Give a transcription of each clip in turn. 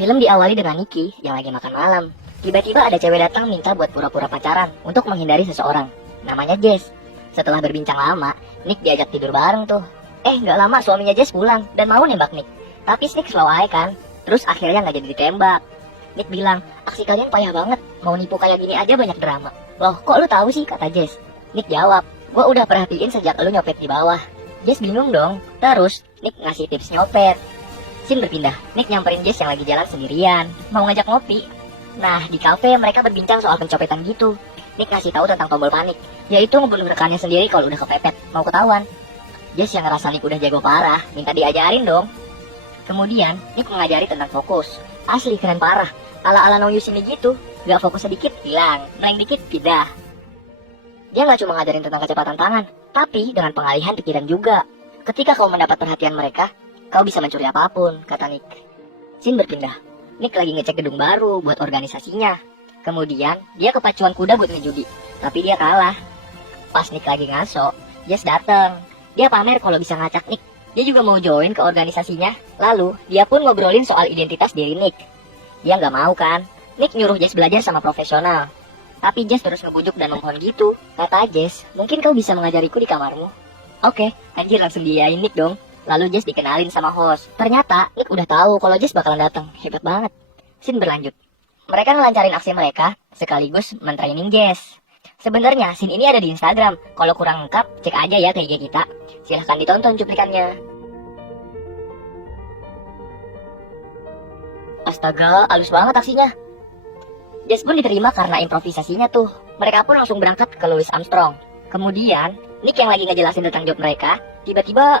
Film diawali dengan Nicky yang lagi makan malam. Tiba-tiba ada cewek datang minta buat pura-pura pacaran untuk menghindari seseorang. Namanya Jess. Setelah berbincang lama, Nick diajak tidur bareng tuh. Nggak lama suaminya Jess pulang dan mau nembak Nick. Tapi Nick slow aja kan. Terus akhirnya nggak jadi ditembak. Nick bilang, aksi kalian payah banget. Mau nipu kayak gini aja banyak drama. Loh, kok lu tahu sih, kata Jess. Nick jawab, gua udah perhatiin sejak lu nyopet di bawah. Jess bingung dong. Terus Nick ngasih tips nyopet. Scene berpindah, Nick nyamperin Jess yang lagi jalan sendirian, mau ngajak ngopi. Nah, di kafe mereka berbincang soal pencopetan gitu. Nick ngasih tahu tentang tombol panik, yaitu ngebunuh rekannya sendiri kalau udah kepepet, mau ketahuan. Jess yang ngerasa Nick udah jago parah, minta diajarin dong. Kemudian, Nick mengajari tentang fokus. Asli keren parah, ala-ala No You See Me gitu. Gak fokus sedikit, hilang, blank dikit, pindah. Dia gak cuma ngajarin tentang kecepatan tangan, tapi dengan pengalihan pikiran juga. Ketika kau mendapat perhatian mereka, kau bisa mencuri apapun, kata Nick. Scene berpindah. Nick lagi ngecek gedung baru buat organisasinya. Kemudian, dia kepacuan kuda buat ngejudi. Tapi dia kalah. Pas Nick lagi ngaso, Jess dateng. Dia pamer kalau bisa ngacak Nick. Dia juga mau join ke organisasinya. Lalu, dia pun ngobrolin soal identitas diri Nick. Dia nggak mau kan? Nick nyuruh Jess belajar sama profesional. Tapi Jess terus ngebujuk dan memohon gitu. Kata Jess, mungkin kau bisa mengajariku di kamarmu. Oke, anjir langsung diain Nick dong. Lalu Jess dikenalin sama host. Ternyata Nick udah tahu kalau Jess bakalan datang. Hebat banget. Scene berlanjut. Mereka ngelancarin aksi mereka sekaligus mentraining Jess. Sebenarnya scene ini ada di Instagram. Kalau kurang lengkap, cek aja ya ke IG kita. Silahkan ditonton cuplikannya. Astaga, halus banget aksinya. Jess pun diterima karena improvisasinya tuh. Mereka pun langsung berangkat ke Louis Armstrong. Kemudian, Nick yang lagi ngejelasin tentang job mereka, tiba-tiba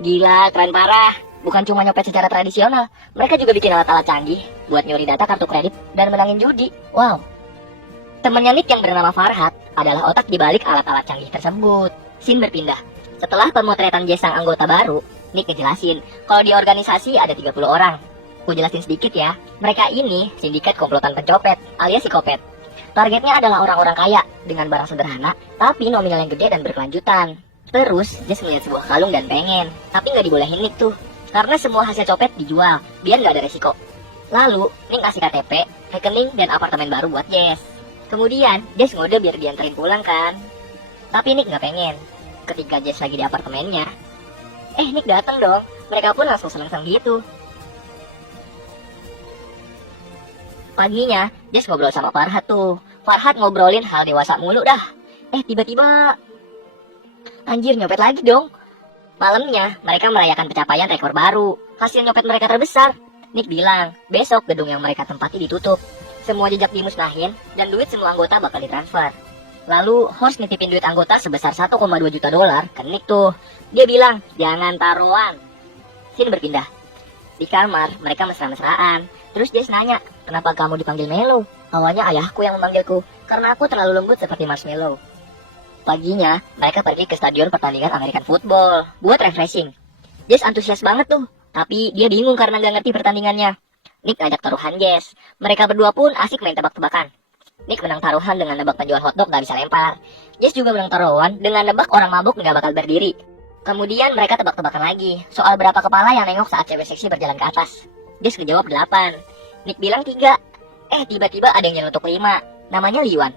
gila, keren parah. Bukan cuma nyopet secara tradisional, mereka juga bikin alat-alat canggih buat nyuri data kartu kredit dan menangin judi. Wow. Temennya Nick yang bernama Farhat adalah otak di balik alat-alat canggih tersebut. Scene berpindah. Setelah pemotretan Jess sang anggota baru, Nick ngejelasin kalau di organisasi ada 30 orang. Aku jelasin sedikit ya. Mereka ini sindikat komplotan pencopet alias psikopat. Targetnya adalah orang-orang kaya dengan barang sederhana tapi nominal yang gede dan berkelanjutan. Terus, Jess ngeliat sebuah kalung dan pengen. Tapi nggak dibolehin Nick tuh. Karena semua hasil copet dijual, biar nggak ada resiko. Lalu, Nick kasih KTP, rekening, dan apartemen baru buat Jess. Kemudian, Jess ngode biar dianterin pulang kan. Tapi Nick nggak pengen. Ketika Jess lagi di apartemennya, Nick datang dong. Mereka pun langsung seneng-seneng gitu. Paginya, Jess ngobrol sama Farhat tuh. Farhat ngobrolin hal dewasa mulu dah. Tiba-tiba anjir, nyopet lagi dong. Malamnya, mereka merayakan pencapaian rekor baru. Hasil nyopet mereka terbesar. Nick bilang, besok gedung yang mereka tempati ditutup. Semua jejak dimusnahin, dan duit semua anggota bakal ditransfer. Lalu, host nitipin duit anggota sebesar 1,2 juta dolar ke Nick tuh. Dia bilang, jangan taruhan. Scene berpindah. Di kamar, mereka mesra-mesraan. Terus Jess nanya, kenapa kamu dipanggil Melo? Awalnya ayahku yang memanggilku, karena aku terlalu lembut seperti marshmallow. Paginya, mereka pergi ke stadion pertandingan American Football buat refreshing. Jess antusias banget tuh, tapi dia bingung karena gak ngerti pertandingannya. Nick ngajak taruhan Jess. Mereka berdua pun asik main tebak-tebakan. Nick menang taruhan dengan nebak penjual hotdog gak bisa lempar. Jess juga menang taruhan dengan nebak orang mabuk gak bakal berdiri. Kemudian mereka tebak-tebakan lagi soal berapa kepala yang nengok saat cewek seksi berjalan ke atas. Jess ngejawab 8. Nick bilang 3. Tiba-tiba ada yang nyelotok 5. Namanya Liwan.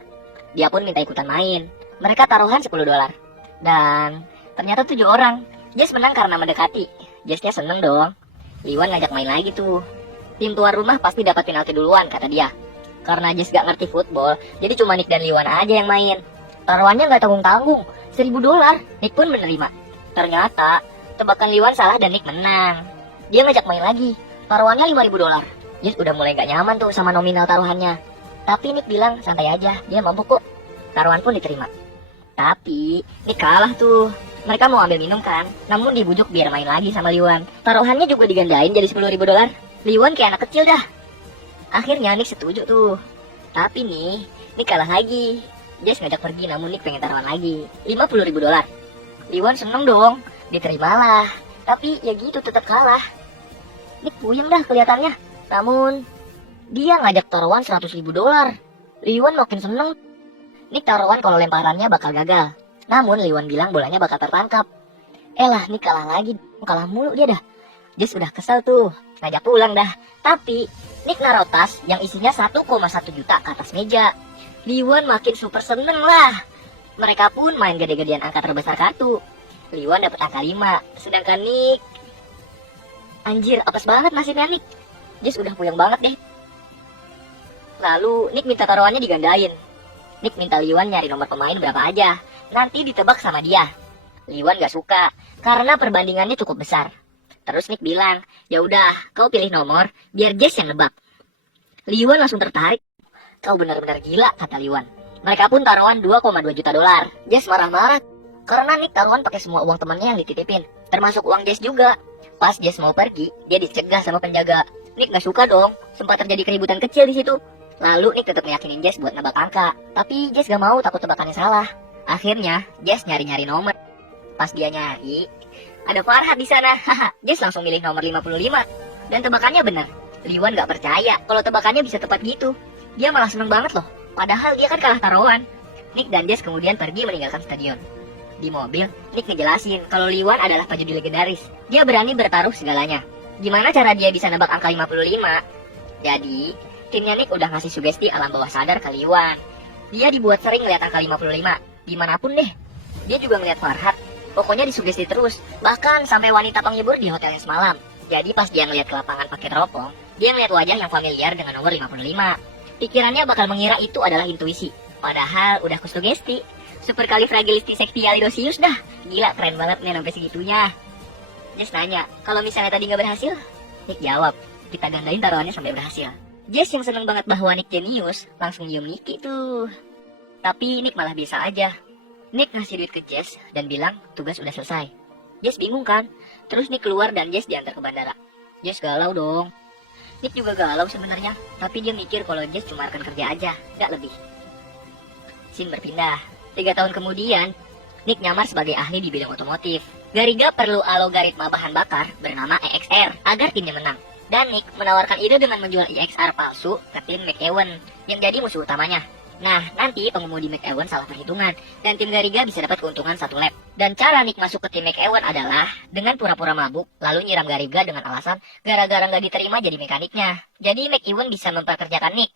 Dia pun minta ikutan main. Mereka taruhan 10 dolar. Dan ternyata 7 orang. Jess menang karena mendekati. Jessnya seneng dong. Liwan ngajak main lagi tuh. Tim tuan rumah pasti dapat penalti duluan, kata dia. Karena Jess gak ngerti football, jadi cuma Nick dan Liwan aja yang main. Taruhannya gak tanggung-tanggung, 1000 dolar. Nick pun menerima. Ternyata tebakan Liwan salah dan Nick menang. Dia ngajak main lagi. Taruhannya 5.000 dolar. Jess udah mulai gak nyaman tuh sama nominal taruhannya. Tapi Nick bilang santai aja, dia mabuk kok. Taruhan pun diterima. Tapi, Nick kalah tuh. Mereka mau ambil minum kan, namun dibujuk biar main lagi sama Liwan. Taruhannya juga digandain jadi 10.000 dolar. Liwan kayak anak kecil dah. Akhirnya Nick setuju tuh. Tapi nih, Nick kalah lagi. Jess ngajak pergi namun Nick pengen taruhan lagi. 50.000 dolar. Liwan seneng dong, diterimalah. Tapi ya gitu tetap kalah. Nick puyeng dah kelihatannya. Namun, dia ngajak taruhan 100.000 dolar. Liwan makin seneng. Nick taruhan kalau lemparannya bakal gagal. Namun Liwan bilang bolanya bakal tertangkap. Nick kalah lagi. Kalah mulu dia dah. Jess udah kesel tuh, ngajak pulang dah. Tapi Nick naruh tas yang isinya 1,1 juta ke atas meja. Liwan makin super seneng lah. Mereka pun main gede-gedean angka terbesar kartu. Liwan dapat angka 5, sedangkan Nick... Anjir, apes banget nasibnya Nick. Jess udah puyeng banget deh. Lalu Nick minta taruhannya digandain. Nick minta Liwan nyari nomor pemain berapa aja, nanti ditebak sama dia. Liwan gak suka, karena perbandingannya cukup besar. Terus Nick bilang, ya udah, kau pilih nomor, biar Jess yang nebak. Liwan langsung tertarik. Kau benar-benar gila, kata Liwan. Mereka pun taruhan 2,2 juta dolar. Jess marah-marah, karena Nick taruhan pakai semua uang temannya yang dititipin, termasuk uang Jess juga. Pas Jess mau pergi, dia dicegah sama penjaga. Nick gak suka dong, sempat terjadi keributan kecil di situ. Lalu Nick tetap meyakinin Jess buat nebak angka, tapi Jess gak mau, takut tebakannya salah. Akhirnya Jess nyari-nyari nomor. Pas dia nyari, ada Farhat di sana. Haha, Jess langsung milih nomor 55 dan tebakannya benar. Liwan gak percaya kalau tebakannya bisa tepat gitu. Dia malah seneng banget loh, padahal dia kan kalah taruhan. Nick dan Jess kemudian pergi meninggalkan stadion. Di mobil, Nick ngejelasin kalau Liwan adalah pajudi legendaris. Dia berani bertaruh segalanya. Gimana cara dia bisa nebak angka 55? Jadi, timnya Nick udah ngasih sugesti alam bawah sadar ke Liwan. Dia dibuat sering ngeliat angka 55, dimanapun deh. Dia juga ngeliat Farhat, pokoknya disugesti terus. Bahkan sampai wanita penghibur di hotelnya semalam. Jadi pas dia ngeliat ke lapangan pakai teropong, dia ngeliat wajah yang familiar dengan nomor 55. Pikirannya bakal mengira itu adalah intuisi. Padahal udah kusugesti. Superkalifragilistikexpialidocious dah. Gila, keren banget nih sampai segitunya. Jess nanya, kalau misalnya tadi nggak berhasil? Nick jawab, kita gandain taruhannya sampai berhasil. Jess yang seneng banget bahwa Nick jenius, langsung nyium Nicky tuh. Tapi Nick malah biasa aja. Nick ngasih duit ke Jess dan bilang tugas udah selesai. Jess bingung kan? Terus Nick keluar dan Jess diantar ke bandara. Jess galau dong. Nick juga galau sebenarnya, tapi dia mikir kalau Jess cuma rekan kerja aja, gak lebih. Scene berpindah. 3 tahun kemudian, Nick nyamar sebagai ahli di bidang otomotif. Gariga perlu alogaritma bahan bakar bernama EXR agar timnya menang. Dan Nick menawarkan ide dengan menjual EXR palsu ke tim McEwen yang jadi musuh utamanya. Nah, nanti pengemudi McEwen salah perhitungan dan tim Gariga bisa dapat keuntungan 1 lap. Dan cara Nick masuk ke tim McEwen adalah dengan pura-pura mabuk, lalu nyiram Gariga dengan alasan gara-gara nggak diterima jadi mekaniknya. Jadi McEwen bisa memperkerjakan Nick.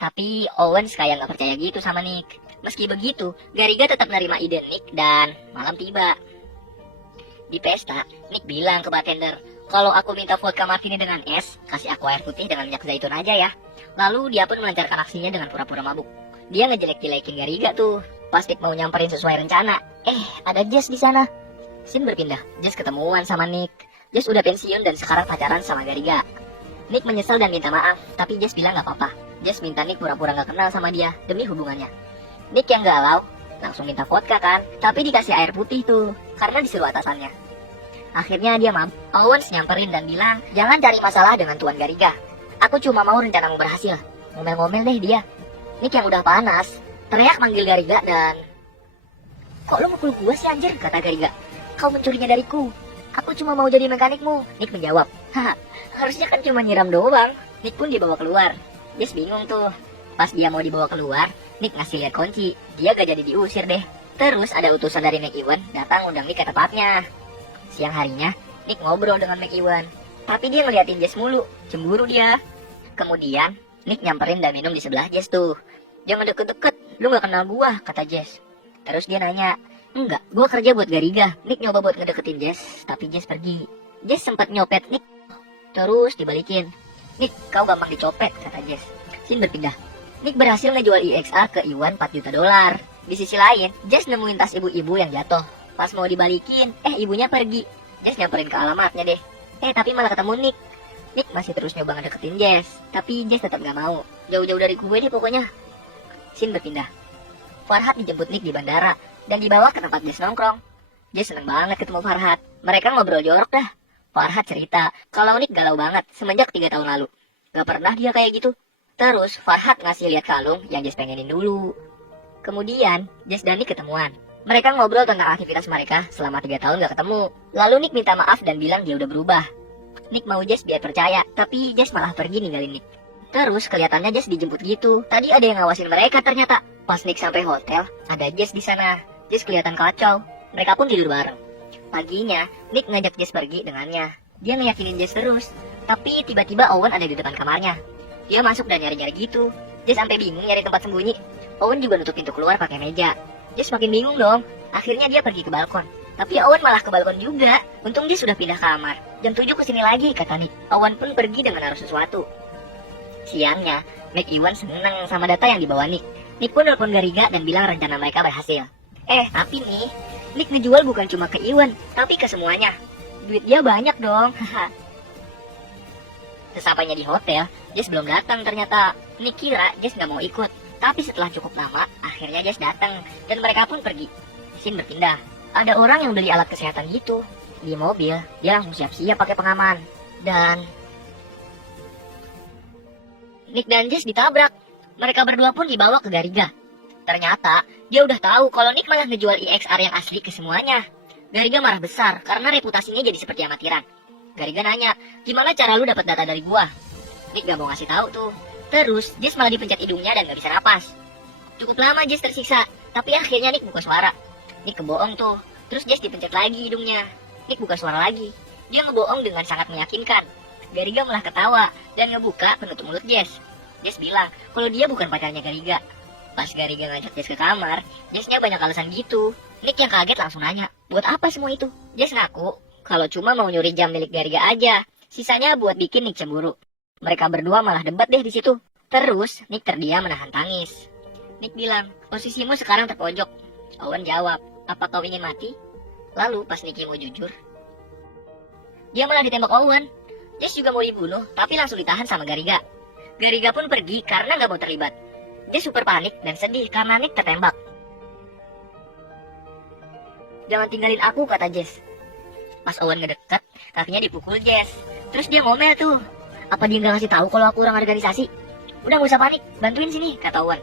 Tapi Owens kayak nggak percaya gitu sama Nick. Meski begitu, Gariga tetap menerima ide Nick dan malam tiba. Di pesta, Nick bilang ke bartender, kalau aku minta vodka martini dengan es, kasih aku air putih dengan minyak zaitun aja ya. Lalu dia pun melancarkan aksinya dengan pura-pura mabuk. Dia ngejelek-jelekin Gariga tuh. Pas Nick mau nyamperin sesuai rencana, ada Jess di sana. Scene berpindah, Jess ketemuan sama Nick. Jess udah pensiun dan sekarang pacaran sama Gariga. Nick menyesal dan minta maaf, tapi Jess bilang gak apa-apa. Jess minta Nick pura-pura gak kenal sama dia demi hubungannya. Nick yang galau, langsung minta vodka kan, tapi dikasih air putih tuh, karena disuruh atasannya. Akhirnya dia mabuk. Owens nyamperin dan bilang, jangan cari masalah dengan Tuan Gariga. Aku cuma mau rencanamu berhasil. Ngomel-ngomel deh dia. Nick yang udah panas, teriak manggil Gariga dan... Kok lu mukul gua sih anjir, kata Gariga. Kau mencurinya dariku. Aku cuma mau jadi mekanikmu. Nick menjawab, haha, harusnya kan cuma nyiram doang. Nick pun dibawa keluar. Jess bingung tuh. Pas dia mau dibawa keluar, Nick ngasih lihat kunci. Dia gak jadi diusir deh. Terus ada utusan dari McEwen datang undang Nick ke tempatnya. Siang harinya, Nick ngobrol dengan McEwen. Tapi dia ngeliatin Jess mulu, cemburu dia. Kemudian, Nick nyamperin dan minum di sebelah Jess tuh. Jangan deket-deket, lu gak kenal gua, kata Jess. Terus dia nanya, enggak, gua kerja buat Gariga. Nick nyoba buat ngedeketin Jess, tapi Jess pergi. Jess sempat nyopet Nick, terus dibalikin. Nick, kau gampang dicopet, kata Jess. Scene berpindah. Nick berhasil ngejual EXR ke Iwan 4 juta dolar. Di sisi lain, Jess nemuin tas ibu-ibu yang jatuh. Pas mau dibalikin, ibunya pergi. Jess nyamperin ke alamatnya deh. Tapi malah ketemu Nick. Nick masih terus nyoba ngedeketin Jess, tapi Jess tetap gak mau. Jauh-jauh dari gue deh pokoknya. Scene berpindah. Farhat dijemput Nick di bandara dan dibawa ke tempat Jess nongkrong. Jess seneng banget ketemu Farhat. Mereka ngobrol jorok dah. Farhat cerita kalau Nick galau banget semenjak 3 tahun lalu. Gak pernah dia kayak gitu. Terus Farhat ngasih lihat kalung yang Jess pengenin dulu. Kemudian Jess dan Nick ketemuan. Mereka ngobrol tentang aktivitas mereka selama 3 tahun gak ketemu. Lalu Nick minta maaf dan bilang dia udah berubah. Nick mau Jess biar percaya, tapi Jess malah pergi ninggalin Nick. Terus kelihatannya Jess dijemput gitu. Tadi ada yang ngawasin mereka ternyata. Pas Nick sampai hotel, ada Jess di sana. Jess kelihatan kacau. Mereka pun tidur bareng. Paginya, Nick ngajak Jess pergi dengannya. Dia ngeyakinin Jess terus. Tapi tiba-tiba Owen ada di depan kamarnya. Dia masuk dan nyari-nyari gitu. Jess sampai bingung nyari tempat sembunyi. Owen juga nutup pintu keluar pakai meja. Jess makin bingung dong. Akhirnya dia pergi ke balkon. Tapi Owen malah ke balkon juga. Untung dia sudah pindah kamar. Jam 7 kesini lagi, kata Nick. Owen pun pergi dengan naruh sesuatu. Siangnya, Nick Iwan seneng sama data yang dibawa Nick. Nick pun nelpon Gariga dan bilang rencana mereka berhasil. Tapi nih, Nick ngejual bukan cuma ke Iwan, tapi ke semuanya. Duit dia banyak dong. Sesampainya di hotel, Jess belum datang ternyata. Nick kira Jess nggak mau ikut. Tapi setelah cukup lama, akhirnya Jess datang. Dan mereka pun pergi. Scene berpindah. Ada orang yang beli alat kesehatan gitu. Di mobil, dia langsung siap-siap pakai pengaman. Dan Nick dan Jess ditabrak. Mereka berdua pun dibawa ke Gariga. Ternyata, dia udah tahu kalau Nick malah ngejual EXR yang asli ke semuanya. Gariga marah besar karena reputasinya jadi seperti amatiran. Gariga nanya, gimana cara lu dapat data dari gua? Nick gak mau ngasih tahu tuh. Terus, Jess malah dipencet hidungnya dan gak bisa napas. Cukup lama Jess tersiksa, tapi akhirnya Nick buka suara. Nick kebohong tuh. Terus Jess dipencet lagi hidungnya. Nick buka suara lagi. Dia ngebohong dengan sangat meyakinkan. Gariga malah ketawa dan ngebuka penutup mulut Jess. Jess bilang kalau dia bukan pacarnya Gariga. Pas Gariga ngajak Jess ke kamar, Jessnya banyak alasan gitu. Nick yang kaget langsung nanya, buat apa semua itu? Jess ngaku kalau cuma mau nyuri jam milik Gariga aja. Sisanya buat bikin Nick cemburu. Mereka berdua malah debat deh di situ. Terus Nick terdiam menahan tangis. Nick bilang, posisimu sekarang terpojok. Owen jawab, apa kau ingin mati? Lalu pas Nicky mau jujur, dia malah ditembak Owen. Jess juga mau dibunuh, tapi langsung ditahan sama Gariga. Gariga pun pergi karena gak mau terlibat. Jess super panik dan sedih karena Nick tertembak. Jangan tinggalin aku, kata Jess. Pas Owen ngedekat, kakinya dipukul Jess. Terus dia ngomel tuh. Apa dia gak ngasih tahu kalau aku orang organisasi? Udah gak usah panik, bantuin sini, kata Owen.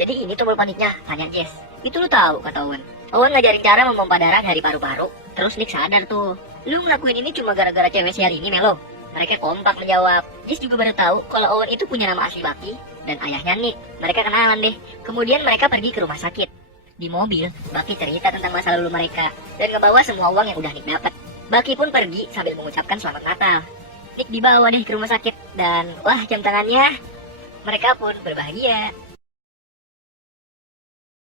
Jadi ini tombol paniknya, tanya Jess. Itu lu tahu, kata Owen. Owen ngajarin cara memompa darah dari paru-paru. Terus Nick sadar tuh. Lu ngelakuin ini cuma gara-gara cewek si hari ini, Melo. Mereka kompak menjawab. Jess juga baru tahu kalau Owen itu punya nama asli Baki dan ayahnya Nick. Mereka kenalan deh. Kemudian mereka pergi ke rumah sakit. Di mobil, Baki cerita tentang masa lalu mereka dan ngebawa semua uang yang udah Nick dapat. Baki pun pergi sambil mengucapkan selamat Natal. Nick dibawa deh ke rumah sakit dan wah jam tangannya. Mereka pun berbahagia.